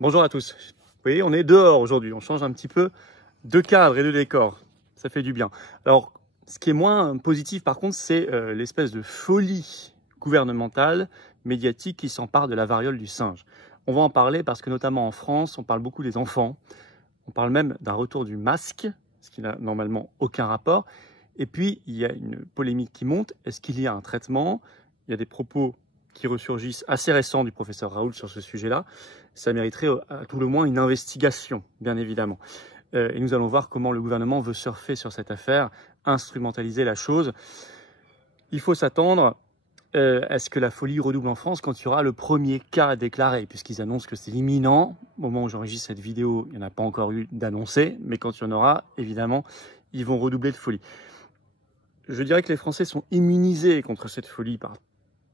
Bonjour à tous. Vous voyez, on est dehors aujourd'hui. On change un petit peu de cadre et de décor. Ça fait du bien. Alors, ce qui est moins positif, par contre, c'est l'espèce de folie gouvernementale, médiatique qui s'empare de la variole du singe. On va en parler parce que, notamment en France, on parle beaucoup des enfants. On parle même d'un retour du masque, ce qui n'a normalement aucun rapport. Et puis, il y a une polémique qui monte. Est-ce qu'il y a un traitement? Il y a des propos qui ressurgissent assez récents du professeur Raoult sur ce sujet-là. Ça mériterait à tout le moins une investigation, bien évidemment. Et nous allons voir comment le gouvernement veut surfer sur cette affaire, instrumentaliser la chose. Il faut s'attendre à ce que la folie redouble en France quand il y aura le premier cas déclaré, puisqu'ils annoncent que c'est imminent. Au moment où j'enregistre cette vidéo, il n'y en a pas encore eu d'annoncé, mais quand il y en aura, évidemment, ils vont redoubler de folie. Je dirais que les Français sont immunisés contre cette folie par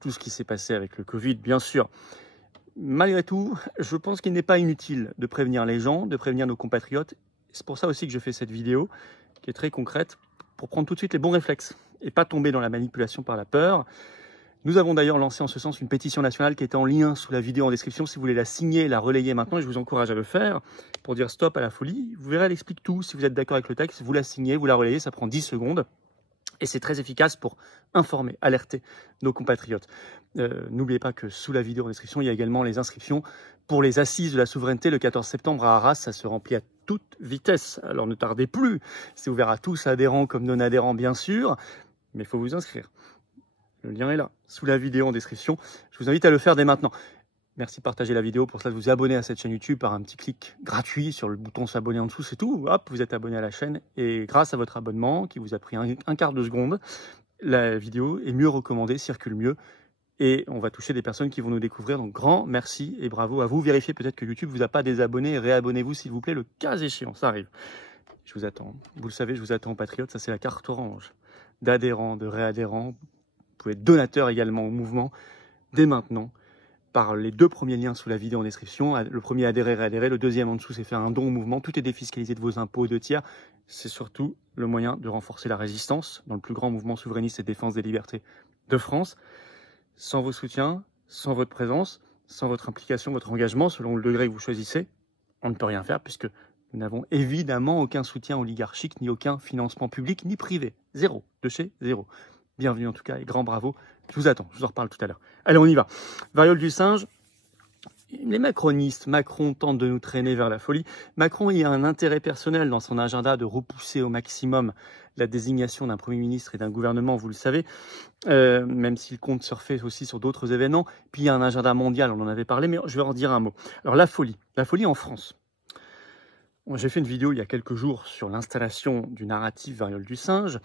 tout ce qui s'est passé avec le Covid, bien sûr. Malgré tout, je pense qu'il n'est pas inutile de prévenir les gens, de prévenir nos compatriotes. C'est pour ça aussi que je fais cette vidéo, qui est très concrète, pour prendre tout de suite les bons réflexes et pas tomber dans la manipulation par la peur. Nous avons d'ailleurs lancé en ce sens une pétition nationale qui est en lien sous la vidéo en description. Si vous voulez la signer, la relayer maintenant, et je vous encourage à le faire, pour dire stop à la folie. Vous verrez, elle explique tout. Si vous êtes d'accord avec le texte, vous la signez, vous la relayez, ça prend 10 secondes. Et c'est très efficace pour informer, alerter nos compatriotes. N'oubliez pas que sous la vidéo en description, il y a également les inscriptions pour les assises de la souveraineté le 14 septembre à Arras. Ça se remplit à toute vitesse. Alors ne tardez plus. C'est ouvert à tous, adhérents comme non-adhérents bien sûr. Mais il faut vous inscrire. Le lien est là, sous la vidéo en description. Je vous invite à le faire dès maintenant. Merci de partager la vidéo. Pour cela, de vous abonner à cette chaîne YouTube par un petit clic gratuit sur le bouton s'abonner en dessous, c'est tout. Hop, vous êtes abonné à la chaîne. Et grâce à votre abonnement, qui vous a pris un quart de seconde, la vidéo est mieux recommandée, circule mieux. Et on va toucher des personnes qui vont nous découvrir. Donc, grand merci et bravo à vous. Vérifiez peut-être que YouTube ne vous a pas désabonné. Réabonnez-vous, s'il vous plaît, le cas échéant. Ça arrive. Je vous attends. Vous le savez, je vous attends, patriotes. Ça, c'est la carte orange d'adhérents, de réadhérents. Vous pouvez être donateur également au mouvement dès maintenant, par les deux premiers liens sous la vidéo en description. Le premier, adhérer, réadhérer. Le deuxième en dessous, c'est faire un don au mouvement. Tout est défiscalisé de vos impôts de tiers. C'est surtout le moyen de renforcer la résistance dans le plus grand mouvement souverainiste et de défense des libertés de France. Sans vos soutiens, sans votre présence, sans votre implication, votre engagement, selon le degré que vous choisissez, on ne peut rien faire puisque nous n'avons évidemment aucun soutien oligarchique, ni aucun financement public, ni privé. Zéro. De chez zéro. Bienvenue en tout cas et grand bravo. Je vous attends, je vous en reparle tout à l'heure. Allez, on y va. Variole du singe. Les macronistes, Macron tente de nous traîner vers la folie. Macron, il a un intérêt personnel dans son agenda de repousser au maximum la désignation d'un Premier ministre et d'un gouvernement, vous le savez, même s'il compte surfer aussi sur d'autres événements. Puis il y a un agenda mondial, on en avait parlé, mais je vais en dire un mot. Alors la folie en France. J'ai fait une vidéo il y a quelques jours sur l'installation du narratif variole du singe.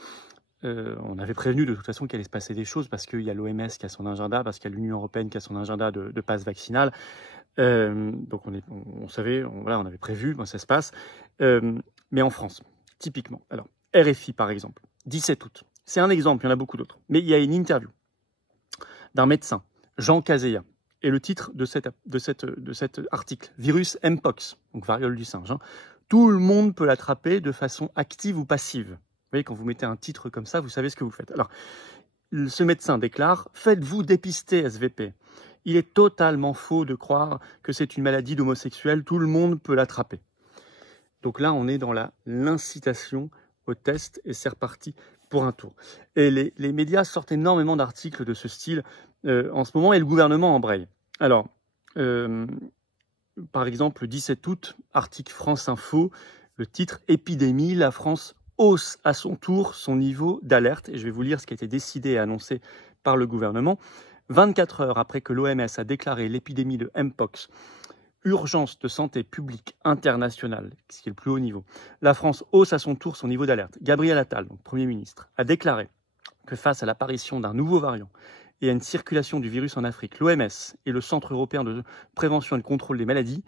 On avait prévenu de toute façon qu'il allait se passer des choses parce qu'il y a l'OMS qui a son agenda, parce qu'il y a l'Union européenne qui a son agenda de passe vaccinal. Donc on savait, on avait prévu, ça se passe. Mais en France, typiquement, alors RFI par exemple, 17 août, c'est un exemple, il y en a beaucoup d'autres. Mais il y a une interview d'un médecin, Jean Caséa, et le titre de cet article, virus Mpox, donc variole du singe. Hein. Tout le monde peut l'attraper de façon active ou passive. Vous voyez, quand vous mettez un titre comme ça, vous savez ce que vous faites. Alors, ce médecin déclare « Faites-vous dépister, SVP. Il est totalement faux de croire que c'est une maladie d'homosexuel. Tout le monde peut l'attraper. » Donc là, on est dans l'incitation au test et c'est reparti pour un tour. Et les médias sortent énormément d'articles de ce style en ce moment et le gouvernement embraye. Alors, par exemple, le 17 août, article France Info, le titre « Épidémie, la France hausse à son tour son niveau d'alerte ». Et je vais vous lire ce qui a été décidé et annoncé par le gouvernement. 24 heures après que l'OMS a déclaré l'épidémie de Mpox, urgence de santé publique internationale, ce qui est le plus haut niveau, la France hausse à son tour son niveau d'alerte. Gabriel Attal, donc Premier ministre, a déclaré que face à l'apparition d'un nouveau variant et à une circulation du virus en Afrique, l'OMS et le Centre européen de prévention et de contrôle des maladies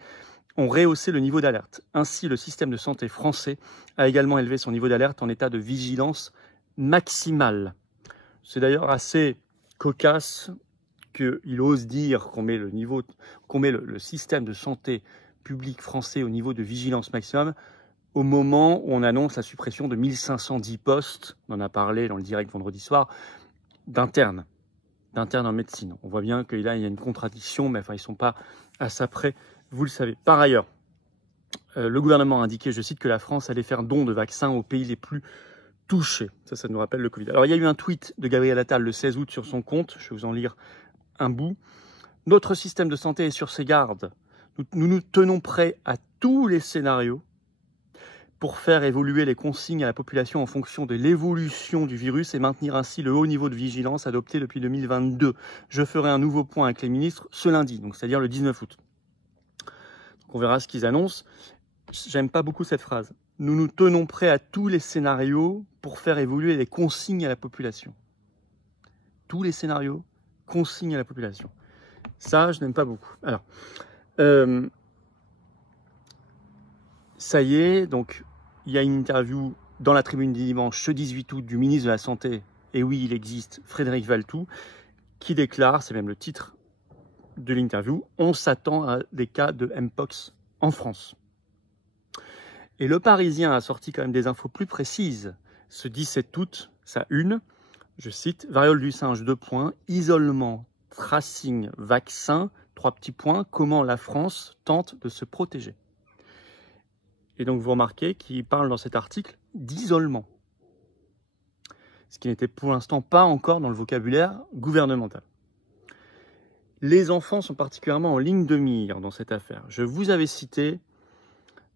ont rehaussé le niveau d'alerte. Ainsi, le système de santé français a également élevé son niveau d'alerte en état de vigilance maximale. C'est d'ailleurs assez cocasse qu'il ose dire qu'on met le système de santé publique français au niveau de vigilance maximum au moment où on annonce la suppression de 1510 postes, on en a parlé dans le direct vendredi soir, d'internes en médecine. On voit bien que là, il y a une contradiction, mais enfin, ils ne sont pas à ça près vous le savez. Par ailleurs, le gouvernement a indiqué, je cite, que la France allait faire don de vaccins aux pays les plus touchés. Ça nous rappelle le Covid. Alors, il y a eu un tweet de Gabriel Attal le 16 août sur son compte. Je vais vous en lire un bout. Notre système de santé est sur ses gardes. Nous nous tenons prêts à tous les scénarios pour faire évoluer les consignes à la population en fonction de l'évolution du virus et maintenir ainsi le haut niveau de vigilance adopté depuis 2022. Je ferai un nouveau point avec les ministres ce lundi, donc c'est-à-dire le 19 août. Donc on verra ce qu'ils annoncent. J'aime pas beaucoup cette phrase. Nous nous tenons prêts à tous les scénarios pour faire évoluer les consignes à la population. Tous les scénarios, consignes à la population. Ça, je n'aime pas beaucoup. Alors, ça y est, donc il y a une interview dans la Tribune du dimanche, ce 18 août, du ministre de la Santé, et oui, il existe, Frédéric Valletoux, qui déclare, c'est même le titre de l'interview, on s'attend à des cas de Mpox en France. Et le Parisien a sorti quand même des infos plus précises. Ce 17 août, sa une, je cite, variole du singe, 2 points, isolement, tracing, vaccin, 3 petits points, comment la France tente de se protéger. Et donc vous remarquez qu'il parle dans cet article d'isolement, ce qui n'était pour l'instant pas encore dans le vocabulaire gouvernemental. Les enfants sont particulièrement en ligne de mire dans cette affaire. Je vous avais cité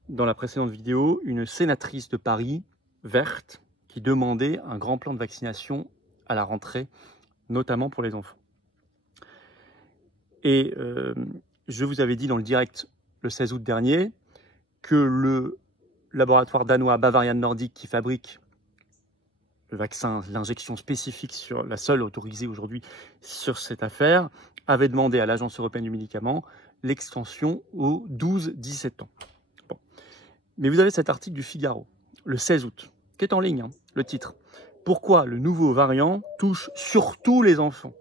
dans la précédente vidéo une sénatrice de Paris, verte, qui demandait un grand plan de vaccination à la rentrée, notamment pour les enfants. Et je vous avais dit dans le direct le 16 août dernier que le laboratoire danois Bavarian Nordic qui fabrique le vaccin, l'injection spécifique, sur la seule autorisée aujourd'hui sur cette affaire, avait demandé à l'Agence européenne du médicament l'extension aux 12-17 ans. Bon. Mais vous avez cet article du Figaro, le 16 août, qui est en ligne, le titre. Pourquoi le nouveau variant touche surtout les enfants?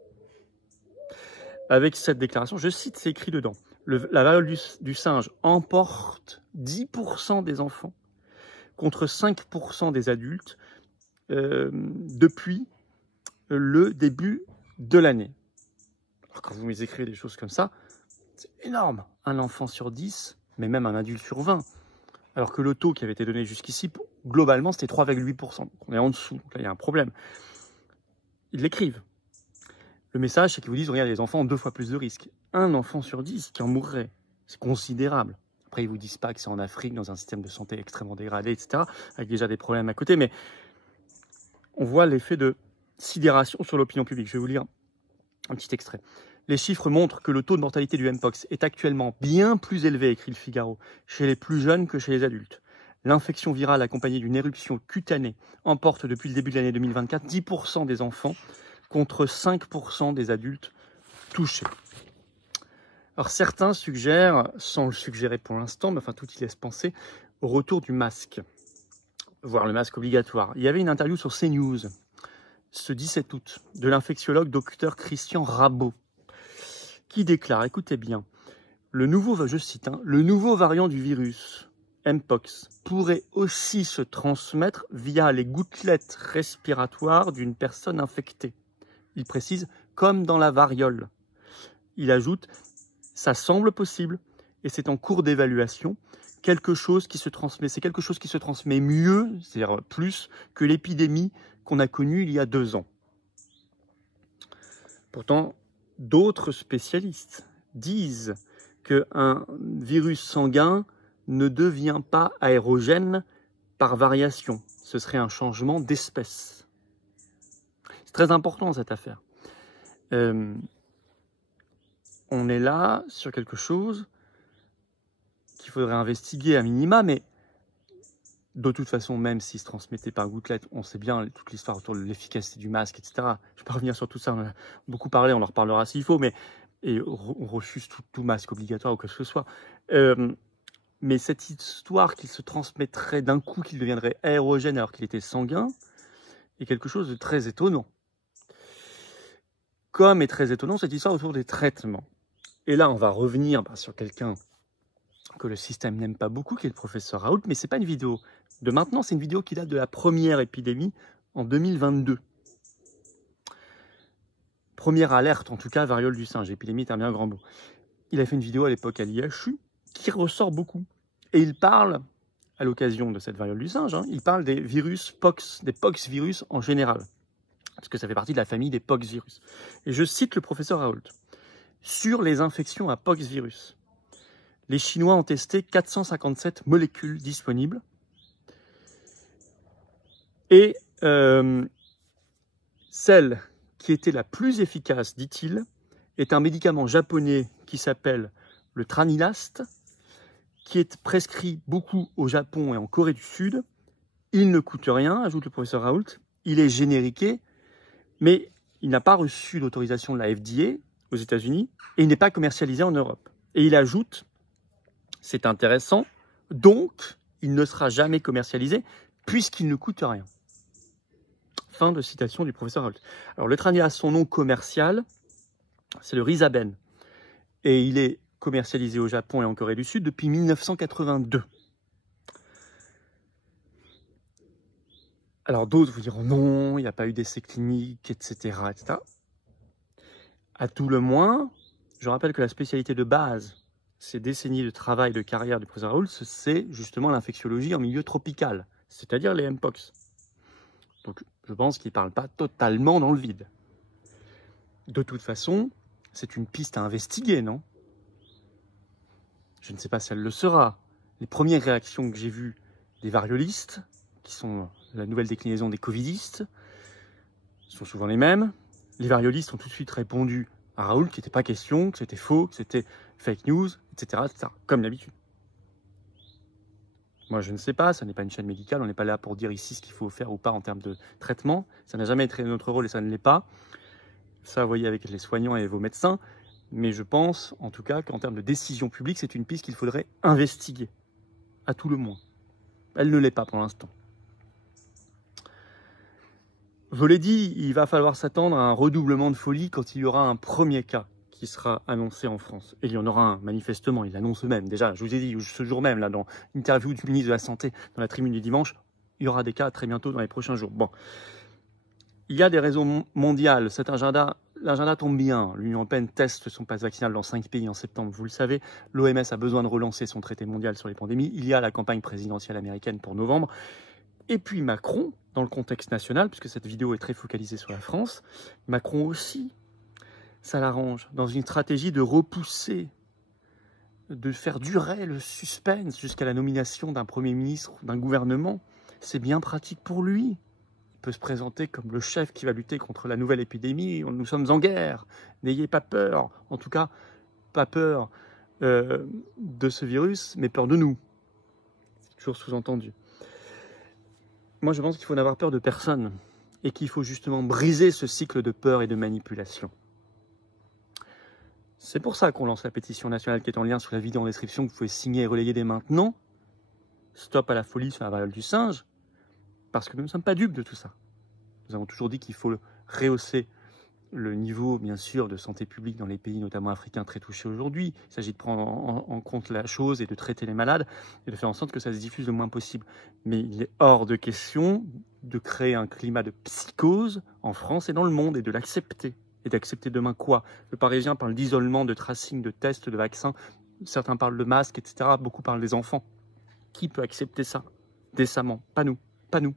Avec cette déclaration, je cite, c'est écrit dedans. La variole du singe emporte 10% des enfants contre 5% des adultes depuis le début de l'année. Alors quand vous m'écrivez des choses comme ça, c'est énorme. Un enfant sur 10, mais même un adulte sur 20. Alors que le taux qui avait été donné jusqu'ici, globalement, c'était 3,8%. On est en dessous, donc là, il y a un problème. Ils l'écrivent. Le message, c'est qu'ils vous disent, regarde, les enfants ont 2 fois plus de risques. Un enfant sur 10 qui en mourrait, c'est considérable. Après, ils vous disent pas que c'est en Afrique, dans un système de santé extrêmement dégradé, etc., avec déjà des problèmes à côté, mais on voit l'effet de sidération sur l'opinion publique. Je vais vous lire un petit extrait. Les chiffres montrent que le taux de mortalité du Mpox est actuellement bien plus élevé, écrit le Figaro, chez les plus jeunes que chez les adultes. L'infection virale accompagnée d'une éruption cutanée emporte depuis le début de l'année 2024 10% des enfants contre 5% des adultes touchés. Alors certains suggèrent, sans le suggérer pour l'instant, mais enfin tout y laisse penser, au retour du masque, voire le masque obligatoire. Il y avait une interview sur CNews, ce 17 août, de l'infectiologue docteur Christian Rabot, qui déclare, écoutez bien, je cite, le nouveau variant du virus, Mpox, pourrait aussi se transmettre via les gouttelettes respiratoires d'une personne infectée. Il précise, comme dans la variole. Il ajoute, ça semble possible et c'est en cours d'évaluation. Quelque chose qui se transmet, c'est quelque chose qui se transmet mieux, c'est-à-dire plus, que l'épidémie qu'on a connue il y a 2 ans. Pourtant, d'autres spécialistes disent qu'un virus sanguin ne devient pas aérogène par variation. Ce serait un changement d'espèce. C'est très important cette affaire. On est là sur quelque chose qu'il faudrait investiguer à minima, mais de toute façon, même s'il se transmettait par gouttelette, on sait bien toute l'histoire autour de l'efficacité du masque, etc. Je ne vais pas revenir sur tout ça, on en a beaucoup parlé, on en reparlera s'il faut, mais et on refuse tout masque obligatoire ou que ce soit. Mais cette histoire qu'il se transmettrait d'un coup, qu'il deviendrait aérogène alors qu'il était sanguin, est quelque chose de très étonnant. Comme est très étonnant cette histoire autour des traitements. Et là, on va revenir sur quelqu'un que le système n'aime pas beaucoup, qui est le professeur Raoult, mais ce n'est pas une vidéo de maintenant, c'est une vidéo qui date de la première épidémie en 2022. Première alerte, en tout cas, variole du singe. Épidémie est un bien grand mot. Il a fait une vidéo à l'époque à l'IHU qui ressort beaucoup. Et il parle, à l'occasion de cette variole du singe, il parle des virus pox, des pox-virus en général, parce que ça fait partie de la famille des pox-virus. Et je cite le professeur Raoult. Sur les infections à pox-virus, les Chinois ont testé 457 molécules disponibles. Et celle qui était la plus efficace, dit-il, est un médicament japonais qui s'appelle le Tranilast, qui est prescrit beaucoup au Japon et en Corée du Sud. Il ne coûte rien, ajoute le professeur Raoult. Il est génériqué, mais il n'a pas reçu d'autorisation de la FDA aux États-Unis et il n'est pas commercialisé en Europe. Et il ajoute, c'est intéressant, donc il ne sera jamais commercialisé puisqu'il ne coûte rien. Fin de citation du professeur Raoult. Alors le Tranilast, son nom commercial, c'est le Rizaben. Et il est commercialisé au Japon et en Corée du Sud depuis 1982. Alors d'autres vous diront non, il n'y a pas eu d'essais cliniques, etc., etc. À tout le moins, je rappelle que la spécialité de base, ces décennies de travail, de carrière du professeur Raoult, c'est justement l'infectiologie en milieu tropical, c'est-à-dire les Mpox. Donc je pense qu'il ne parle pas totalement dans le vide. De toute façon, c'est une piste à investiguer, non? Je ne sais pas si elle le sera. Les premières réactions que j'ai vues des variolistes, qui sont la nouvelle déclinaison des covidistes, sont souvent les mêmes. Les variolistes ont tout de suite répondu à Raoult qu'il n'était pas question, que c'était faux, que c'était fake news, etc., etc., comme d'habitude. Moi, je ne sais pas, ça n'est pas une chaîne médicale, on n'est pas là pour dire ici ce qu'il faut faire ou pas en termes de traitement. Ça n'a jamais été notre rôle et ça ne l'est pas. Ça, vous voyez, avec les soignants et vos médecins. Mais je pense, en tout cas, qu'en termes de décision publique, c'est une piste qu'il faudrait investiguer, à tout le moins. Elle ne l'est pas pour l'instant. Je l'ai dit, il va falloir s'attendre à un redoublement de folie quand il y aura un premier cas qui sera annoncé en France. Et il y en aura un, manifestement, il l'annonce même. Déjà, je vous ai dit, ce jour même, là, dans l'interview du ministre de la Santé, dans la tribune du dimanche, il y aura des cas très bientôt dans les prochains jours. Bon. Il y a des raisons mondiales. Cet agenda, l'agenda tombe bien. L'Union européenne teste son pass vaccinal dans 5 pays en septembre, vous le savez. L'OMS a besoin de relancer son traité mondial sur les pandémies. Il y a la campagne présidentielle américaine pour novembre. Et puis Macron, dans le contexte national, puisque cette vidéo est très focalisée sur la France, Macron aussi, ça l'arrange, dans une stratégie de repousser, de faire durer le suspense jusqu'à la nomination d'un Premier ministre ou d'un gouvernement. C'est bien pratique pour lui. Il peut se présenter comme le chef qui va lutter contre la nouvelle épidémie. Nous sommes en guerre, n'ayez pas peur. En tout cas, pas peur de ce virus, mais peur de nous. C'est toujours sous-entendu. Moi, je pense qu'il faut n'avoir peur de personne et qu'il faut justement briser ce cycle de peur et de manipulation. C'est pour ça qu'on lance la pétition nationale qui est en lien sous la vidéo en description, que vous pouvez signer et relayer dès maintenant. Stop à la folie sur la variole du singe, parce que nous ne sommes pas dupes de tout ça. Nous avons toujours dit qu'il faut rehausser le niveau, bien sûr, de santé publique dans les pays, notamment africains, très touchés aujourd'hui. Il s'agit de prendre en compte la chose et de traiter les malades et de faire en sorte que ça se diffuse le moins possible. Mais il est hors de question de créer un climat de psychose en France et dans le monde et de l'accepter. Et d'accepter demain quoi? Le Parisien parle d'isolement, de tracing, de tests, de vaccins. Certains parlent de masques, etc. Beaucoup parlent des enfants. Qui peut accepter ça décemment? Pas nous. Pas nous.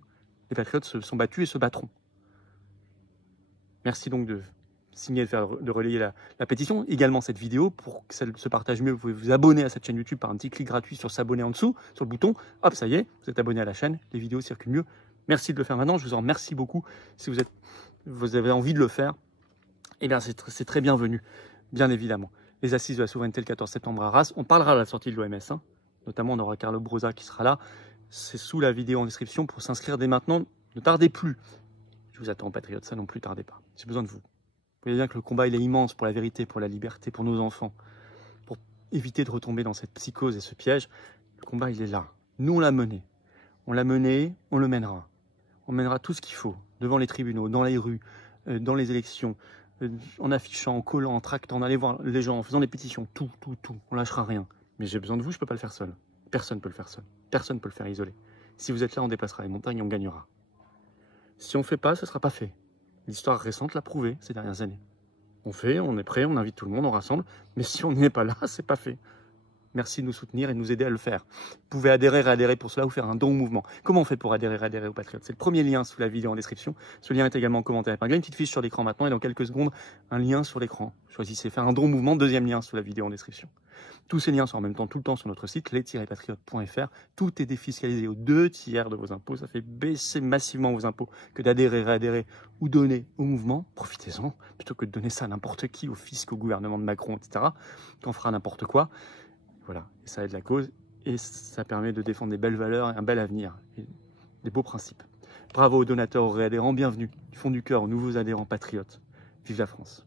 Les patriotes se sont battus et se battront. Merci donc de signer, de relayer la pétition. Également cette vidéo, pour que ça se partage mieux, vous pouvez vous abonner à cette chaîne YouTube par un petit clic gratuit sur s'abonner en dessous, sur le bouton. Hop, ça y est, vous êtes abonné à la chaîne, les vidéos circulent mieux. Merci de le faire maintenant, je vous en remercie beaucoup. Si vous avez envie de le faire, eh bien c'est très bienvenu, bien évidemment. Les assises de la souveraineté le 14 septembre à Arras. On parlera à la sortie de l'OMS, notamment on aura Carlo Broza qui sera là. C'est sous la vidéo en description pour s'inscrire dès maintenant. Ne tardez plus. Je vous attends, patriotes, ça non plus, tardez pas. J'ai besoin de vous. Vous voyez bien que le combat, il est immense pour la vérité, pour la liberté, pour nos enfants. Pour éviter de retomber dans cette psychose et ce piège, le combat, il est là. Nous, on l'a mené. On l'a mené, on le mènera. On mènera tout ce qu'il faut, devant les tribunaux, dans les rues, dans les élections, en affichant, en collant, en tractant, en allant voir les gens, en faisant des pétitions, tout. On lâchera rien. Mais j'ai besoin de vous, je ne peux pas le faire seul. Personne ne peut le faire seul. Personne ne peut le faire isolé. Si vous êtes là, on déplacera les montagnes et on gagnera. Si on ne fait pas, ce ne sera pas fait. L'histoire récente l'a prouvé ces dernières années. On fait, on est prêt, on invite tout le monde, on rassemble. Mais si on n'est pas là, c'est pas fait. Merci de nous soutenir et de nous aider à le faire. Vous pouvez adhérer, réadhérer pour cela ou faire un don au mouvement. Comment on fait pour adhérer, réadhérer aux Patriotes? C'est le premier lien sous la vidéo en description. Ce lien est également en commentaire épinglé. Une petite fiche sur l'écran maintenant et dans quelques secondes, un lien sur l'écran. Choisissez faire un don au mouvement, deuxième lien sous la vidéo en description. Tous ces liens sont en même temps tout le temps sur notre site, les-patriotes.fr. Tout est défiscalisé aux 2/3 de vos impôts. Ça fait baisser massivement vos impôts que d'adhérer, réadhérer ou donner au mouvement. Profitez-en, plutôt que de donner ça à n'importe qui, au fisc, au gouvernement de Macron, etc. Qu'on fera n'importe quoi. Voilà, et ça aide la cause et ça permet de défendre des belles valeurs et un bel avenir et des beaux principes. Bravo aux donateurs, aux réadhérents, bienvenue du fond du cœur aux nouveaux adhérents patriotes. Vive la France!